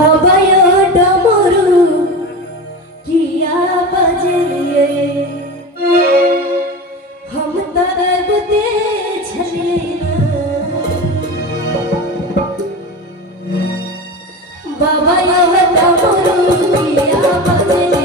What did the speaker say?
बाबा यो डमरू किया बजलिए हम तब दे छलिए बाबा यो डमरू किया बजलिए